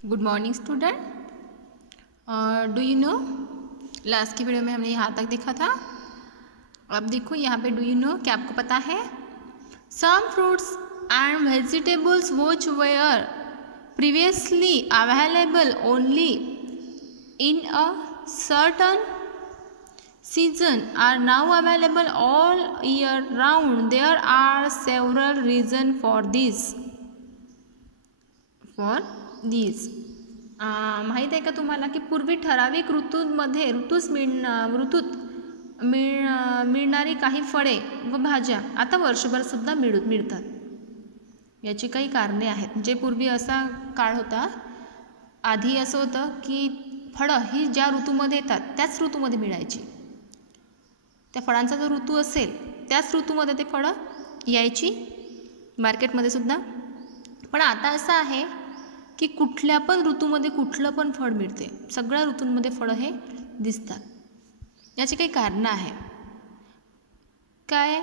Good morning student. Do you know last की video में हमने यहाँ तक देखा था। अब देखो यहाँ पे डू यू नो क्या आपको पता है। Some fruits and vegetables which were previously available only in a certain season are now available all year round. There are several reasons for this. माहीत आहे का तुम्हाला की पूर्वी ठराविक ऋतूंमध्ये ऋतूत मिळणारी काही फळे व भाज्या आता वर्षभरसुद्धा मिळतात. याची काही कारणे आहेत. जे पूर्वी असा काळ होता, आधी असं होतं की फळं ही ज्या ऋतूमध्ये येतात त्याच ऋतूमध्ये मिळायची. त्या फळांचा जो ऋतू असेल त्याच ऋतूमध्ये ते फळं यायची मार्केटमध्ये सुद्धा. पण आता असं आहे की कुठल्या पण ऋतूमध्ये कुठलं पण फळ मिळते. सगळ्या ऋतूंमध्ये फळं हे दिसतात. याची काही कारणं आहे. काय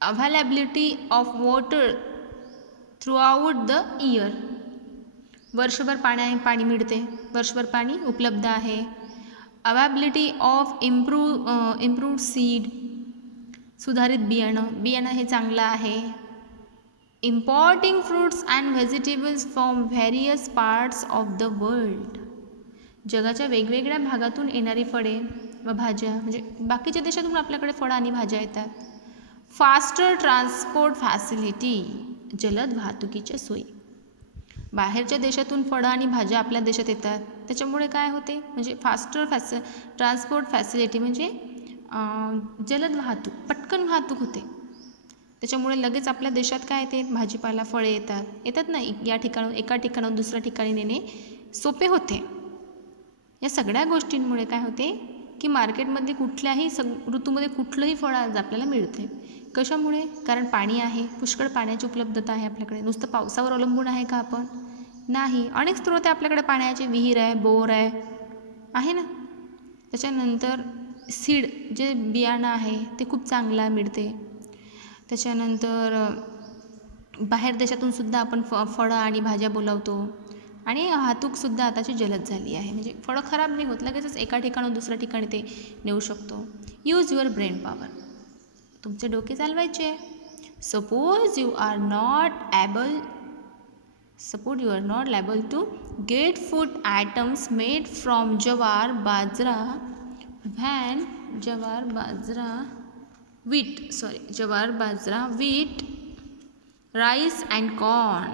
availability of water throughout the year. वर्षभर पाणी मिळते, वर्षभर पाणी उपलब्ध आहे. अवेलेबिलिटी ऑफ इम्प्रूव्ड सीड, सुधारित बियाणं हे चांगलं आहे. Importing fruits and vegetables from various parts of the world. जगाच्या वेगवेगळ्या भागातून येणारी फळे व भाज्या, म्हणजे बाकीच्या देशातून आपल्याकडे फळं आणि भाज्या येतात. फास्टर ट्रान्सपोर्ट फॅसिलिटी, जलद वाहतुकीच्या सोयी. बाहेरच्या देशातून फळं आणि भाज्या आपल्या देशात येतात, त्याच्यामुळे काय होते, म्हणजे ट्रान्सपोर्ट फॅसिलिटी म्हणजे जलद वाहतूक, पटकन वाहतूक होते. त्याच्यामुळे लगेच आपल्या देशात काय येते, भाजीपाला फळे येतात ना. एका ठिकाणाहून दुसऱ्या ठिकाणी नेणे सोपे होते. या सगळ्या गोष्टींमुळे काय होते की मार्केटमध्ये कुठल्याही ऋतूमध्ये कुठलंही फळ आज आपल्याला मिळते. कशामुळे? कारण पाणी आहे, पुष्कळ पाण्याची उपलब्धता आहे आपल्याकडे. नुसतं पावसावर अवलंबून आहे का आपण? नाही. अनेक स्रोत आहे आपल्याकडे पाण्याचे. विहीर आहे, बोर आहे ना. त्याच्यानंतर सीड जे बियाणं आहे ते खूप चांगला मिळते. त्याच्यानंतर बाहेर देशातून सुद्धा आपण फळं आणि भाज्या बोलावतो. आणि वाहतूकसुद्धा आताची जलद झाली आहे, म्हणजे फळं खराब नाही होत, लगेचच एका ठिकाणाहून दुसऱ्या ठिकाणी ते नेऊ शकतो. यूज युअर ब्रेन पॉवर, तुमचे डोके चालवायचे. Suppose you are not able to get food items made from jawar, bajra, wheat, rice and corn.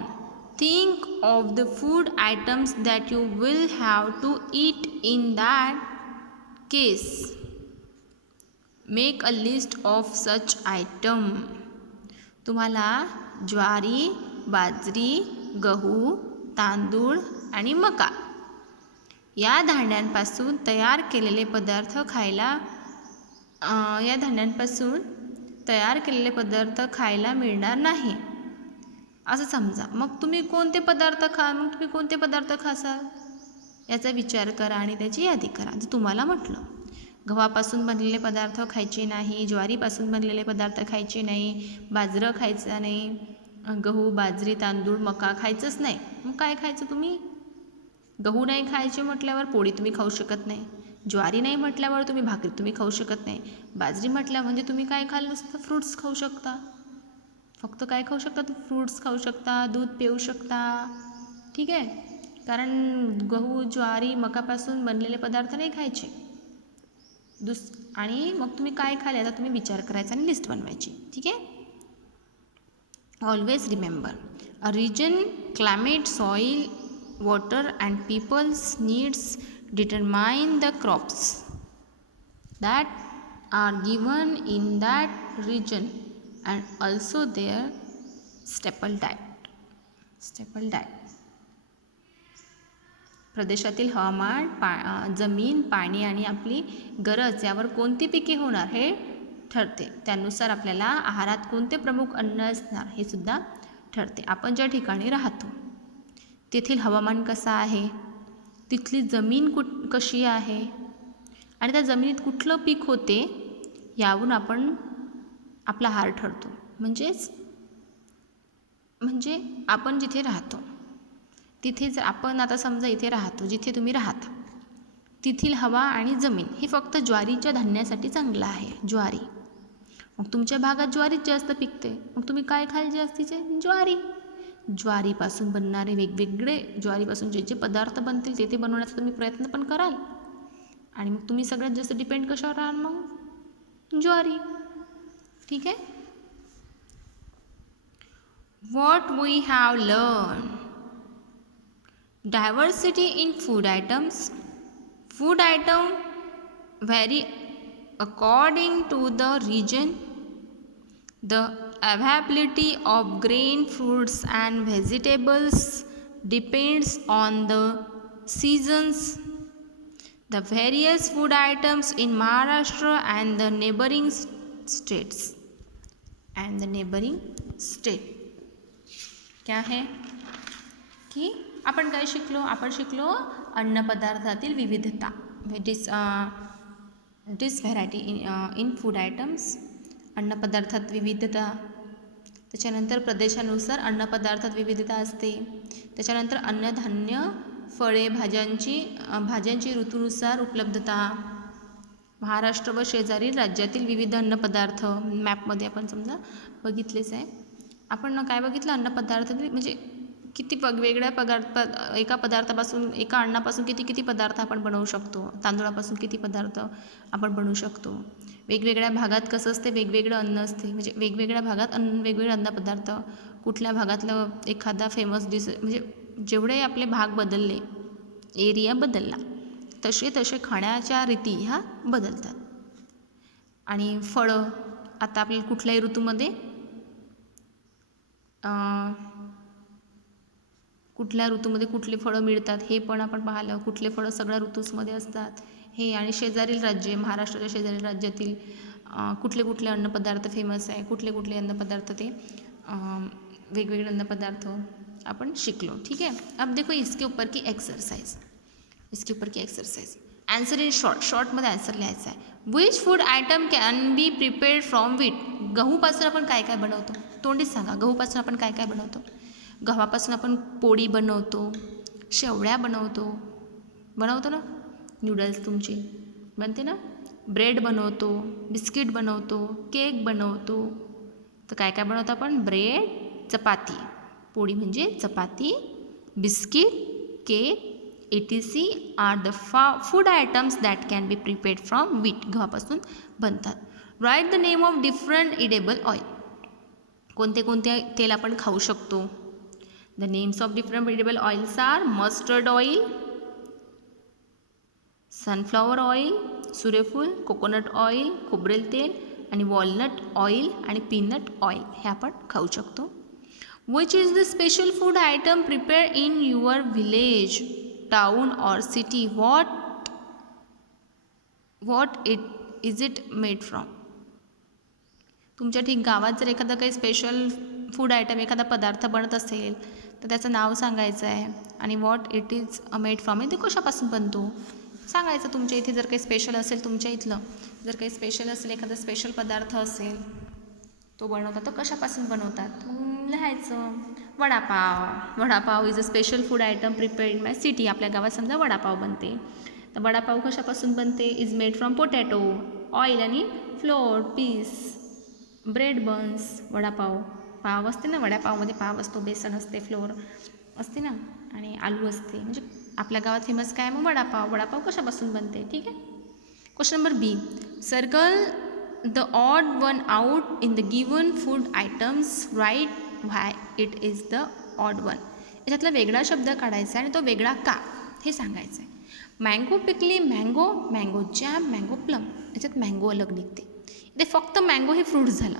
Think of the food items that you will have to eat in that case. Make a list of such item. तुम्हाला ज्वारी, बाजरी, गहू, तांदूळ आणि मका या धान्यांपासून तयार केलेले पदार्थ खायला मिळणार नाही असं समजा. मग तुम्ही कोणते पदार्थ खासाल याचा विचार करा आणि त्याची यादी करा. जर तुम्हाला म्हटलं गव्हापासून बनलेले पदार्थ खायचे नाही, ज्वारीपासून बनलेले पदार्थ खायचे नाही, बाजरं खायचं नाही, गहू, बाजरी, तांदूळ, मका खायचंच नाही, मग काय खायचं तुम्ही? गहू नाही खायचे म्हटल्यावर पोळी तुम्ही खाऊ शकत नाही. ज्वारी नाही म्हटल्यावर तुम्ही भाकरी खाऊ शकत नाही. बाजरी म्हटल्या म्हणजे तुम्ही काय खाल? नुसतं फ्रूट्स खाऊ शकता. फक्त काय खाऊ शकता? फ्रूट्स खाऊ शकता, दूध पिऊ शकता. ठीक आहे, कारण गहू, ज्वारी, मकापासून बनलेले पदार्थ नाही खायचे. आणि मग तुम्ही काय खाल याचा तुम्ही विचार करायचा आणि लिस्ट बनवायची. ठीक आहे. Always remember, a reason, climate, soil, water and people's needs determine the crops that are given in that region and also their staple diet. प्रदेशातील हवामान, जमीन, पाणी आणि आपली गरज यावर कोणती पिके होणार हे ठरते. त्यानुसार आपल्याला आहारात कोणते प्रमुख अन्न असणार हे सुद्धा ठरते. आपण ज्या ठिकाणी राहतो तेथील हवामान कसं आहे, तिथली जमीन कशी आहे आणि त्या जमिनीत कुठलं पीक होते यावरून आपण आपला आहार ठरतो. म्हणजेच म्हणजे आपण जिथे राहतो तिथे जर आपण आता समजा इथे राहतो, जिथे तुम्ही राहता तिथील हवा आणि जमीन हे फक्त ज्वारीच्या धान्यासाठी चांगलं आहे. ज्वारी, मग तुमच्या भागात ज्वारीच जास्त पिकते, मग तुम्ही काय खाल जास्तीचे? ज्वारी. ज्वारीपासून बनणारे वेगवेगळे, ज्वारीपासून जे जे पदार्थ बनतील ते बनवण्याचा तुम्ही प्रयत्न पण कराल आणि मग तुम्ही सगळ्यात जास्त डिपेंड कशावर राहाल? मग ज्वारी. ठीक आहे. What we have learned. Diversity in food items. Food item vary according to the region. The availability of grain, fruits and vegetables depends on the seasons. The various food items in Maharashtra and the neighboring states. क्या है की आपण काय शिकलो? आपण शिकलो अन्नपदार्थातील विविधता, डिस व्हरायटी इन फूड आयटम्स. अन्नपदार्थात विविधता. त्याच्यानंतर प्रदेशानुसार अन्नपदार्थात विविधता असते. त्याच्यानंतर अन्नधान्य, फळे, भाज्यांची ऋतूनुसार उपलब्धता. महाराष्ट्र व शेजारील राज्यातील विविध अन्नपदार्थ मॅपमध्ये आपण समजा बघितलेच आहे. आपण काय बघितलं? अन्नपदार्थ म्हणजे किती वेगवेगळ्या एका अन्नापासून किती पदार्थ आपण बनवू शकतो. तांदूळापासून किती पदार्थ आपण बनवू शकतो. वेगवेगळ्या भागात कसं असते, वेगवेगळं अन्न असते, म्हणजे वेगवेगळ्या भागात वेगवेगळे अन्नपदार्थ. कुठल्या भागातलं एखादा फेमस डिश, म्हणजे जेवढे आपले भाग बदलले, एरिया बदलला, तसे खाण्याच्या रीती ह्या बदलतात. आणि फळं, आता आपल्याला कुठल्याही ऋतूमध्ये कुठल्या ऋतूमध्ये कुठली फळं मिळतात हे पण आपण पाहिलं. कुठले फळं सगळ्या ऋतूमध्ये असतात हे. आणि शेजारील राज्ये, महाराष्ट्राच्या शेजारील राज्यातील कुठले अन्नपदार्थ फेमस आहे, कुठले अन्नपदार्थ ते वेगवेगळे अन्नपदार्थ आपण शिकलो. ठीक है. अब देखो इसके ऊपर की एक्सरसाइज. आंसर इन शॉर्टमध्ये आन्सर लिहायचा आहे. Which food item can be prepared from wheat. गहूपासून आपण काय काय बनवतो? तोंडीच सांगा. गहूपासून आपण काय काय बनवतो? गव्हापासून आपण पोळी बनवतो, शेवळ्या बनवतो ना, नूडल्स तुमची बनते ना, ब्रेड बनवतो, बिस्किट बनवतो, केक बनवतो. तर काय काय बनवतो आपण? ब्रेड, चपाती. पोळी म्हणजे chapati, biscuit, cake, etc are the food items that can be prepared from wheat. गव्हापासून बनतात. Write the name of different edible oil. कोणते तेल आपण खाऊ शकतो? The names of different edible oils are mustard oil, sunflower oil, सूर्यफूल, coconut oil, खोबरेल तेल आणि वॉलनट ऑइल आणि पीनट ऑइल हे आपण खाऊ शकतो. Which is the special food item prepared in your village, town और city. what is it made from. तुमच्या गावात जर एखादा काही स्पेशल फूड आयटम, एखादा पदार्थ बनत असेल तर त्याचं नाव सांगायचं आहे आणि what it is made from. ते कशापासून बनतो सांगायचं. तुमच्या इथे जर काही स्पेशल असेल, तुमच्या इथलं जर काही स्पेशल असेल, एखादा स्पेशल पदार्थ असेल तो बनवतात, तर कशापासून बनवतात मग लिहायचं. Vada pav is a special food item prepared in my city. आपल्या गावात समजा वडापाव बनते, तर वडापाव कशापासून बनते? Is made from potato, oil आणि फ्लोर, पीस, ब्रेड बन्स. पाव असते ना, वडापावमध्ये पाव असतो, बेसन असते, फ्लोर असते ना, आणि आलू असते. म्हणजे आपल्या गावात फेमस काय मग? वडापाव कशापासून बनते? ठीक आहे. Question number B. Circle the odd one out in the given food items. Right why it is the odd one. याच्यातला वेगळा शब्द काढायचा आणि तो वेगळा का हे सांगायचं आहे. मँगो पिकली, मँगो जॅम, मँगो प्लम. याच्यात मँगो अलग निघते. इथे फक्त मँगो हे फ्रूट झालं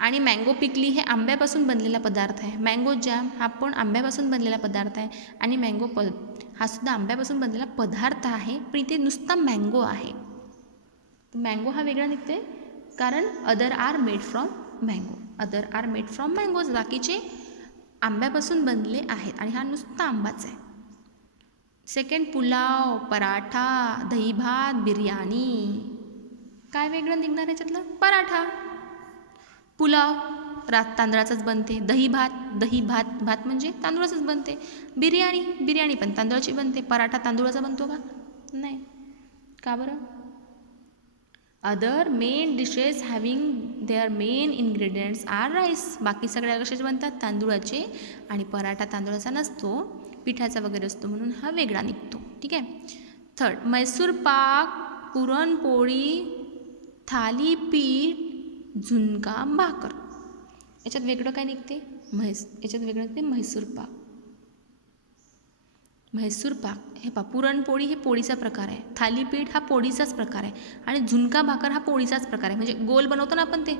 आणि मँगो पिकली हे आंब्यापासून बनलेला पदार्थ आहे. मँगो जॅम हा पण आंब्यापासून बनलेला पदार्थ आहे आणि मँगो पल्प हा सुद्धा आंब्यापासून बनलेला पदार्थ आहे, पण इथे नुसता मँगो आहे. मँगो हा वेगळा निघते कारण other are made from mangoes. बाकीचे आंब्यापासून बनले आहेत आणि हा नुसता आंबाच आहे. सेकंड, पुलाव, पराठा, दही भात, बिर्याणी. काय वेगळं निघणार याच्यातलं? पराठा. पुलाव तांदळाचंच बनते. दही भात म्हणजे तांदूळाचंच बनते. बिर्याणी पण तांदूळाची बनते. पराठा तांदूळाचा बनतो का? नाही. का बरं? Other main dishes having their main ingredients are rice. बाकी सगळ्या कशाचे बनतात? तांदूळाचे. आणि पराठा तांदूळाचा नसतो, पिठाचा वगैरे असतो, म्हणून हा वेगळा निघतो. ठीक आहे. थर्ड, मैसूर पाक, पुरणपोळी, थालीपीठ, झुणका भाकर. याच्यात वेगळं काय निघते? याच्यात वेगळं निघते म्हैसूर पाक. म्हैसूर पाक हे पुरणपोळी हे पोळीचा प्रकार आहे. थालीपीठ हा पोळीचाच प्रकार आहे. आणि झुणका भाकर हा पोळीचाच प्रकार आहे. म्हणजे गोल बनवतो ना आपण ते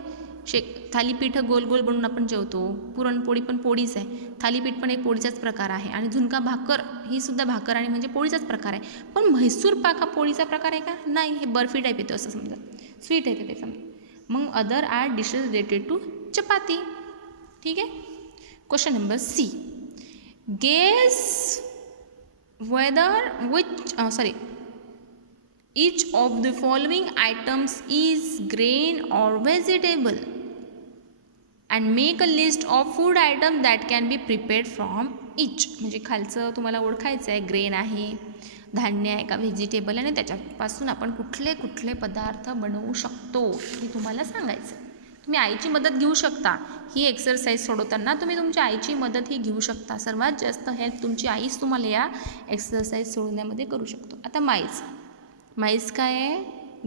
थालीपीठ गोल गोल बनवून आपण जेवतो. पुरणपोळी पण पोळीच आहे. थालीपीठ पण एक पोळीचाच प्रकार आहे. आणि झुणका भाकर ही सुद्धा भाकर आणि म्हणजे पोळीचाच प्रकार आहे. पण म्हैसूर पाक हा पोळीचा प्रकार आहे का? नाही. हे बर्फी टाईप येतो असं समजा, स्वीट टाईप येते समजा. मग other are dishes related to chapati. ठीक आहे. Question number C. Guess each of the following items is grain or vegetable, and make a list of food items that can be prepared from each. म्हणजे खालचं तुम्हाला ओळखायचं आहे, grain आहे, धान्य आहे का व्हेजिटेबल, आणि त्याच्यापासून आपण कुठले कुठले पदार्थ बनवू शकतो हे तुम्हाला सांगायचं. तुम्ही आईची मदत घेऊ शकता. ही एक्सरसाइज सोडवताना तुम्ही तुमच्या आईची मदत ही घेऊ शकता. सर्वात जास्त हेल्प तुमची आईच तुम्हाला या एक्सरसाइज सोडवण्यामध्ये करू शकतो. आता माईज काय आहे?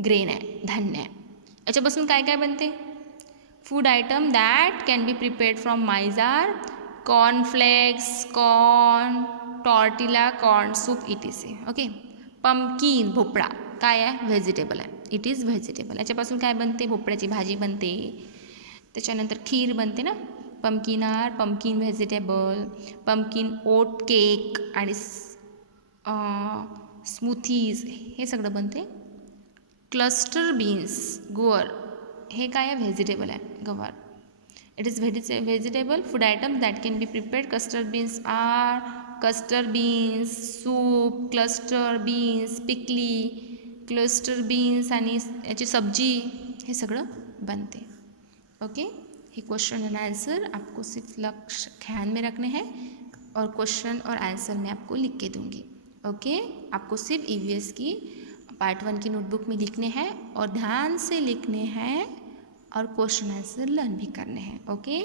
ग्रेन आहे, धान्य आहे. याच्यापासून काय काय बनते? Food item that can be prepared from maize are cornflakes, corn, tortilla, corn soup etc. Okay. Pumpkin, भोपळा काय आहे? व्हेजिटेबल आहे. It is vegetable. याच्यापासून काय बनते? भोपळ्याची भाजी बनते. त्याच्यानंतर खीर बनते ना. Pumpkin are pumpkin vegetable, pumpkin oat cake आणि स्मूथीज हे सगळं बनते. क्लस्टर बीन्स, गुवर हे काय आहे? व्हेजिटेबल आहे, गवार. It is vegetable food item that can be prepared. Custard beans are custard beans soup, cluster beans pickle, cluster beans आणि याची सब्जी हे सगळं बनते. ओके. ये क्वेश्चन एंड आंसर आपको सिर्फ लक्ष्य ध्यान में रखने हैं और क्वेश्चन और आंसर मैं आपको लिख के दूंगी. ओके. आपको सिर्फ EVS की पार्ट 1 की नोटबुक में लिखने हैं और ध्यान से लिखने हैं और क्वेश्चन आंसर लर्न भी करने हैं. ओके.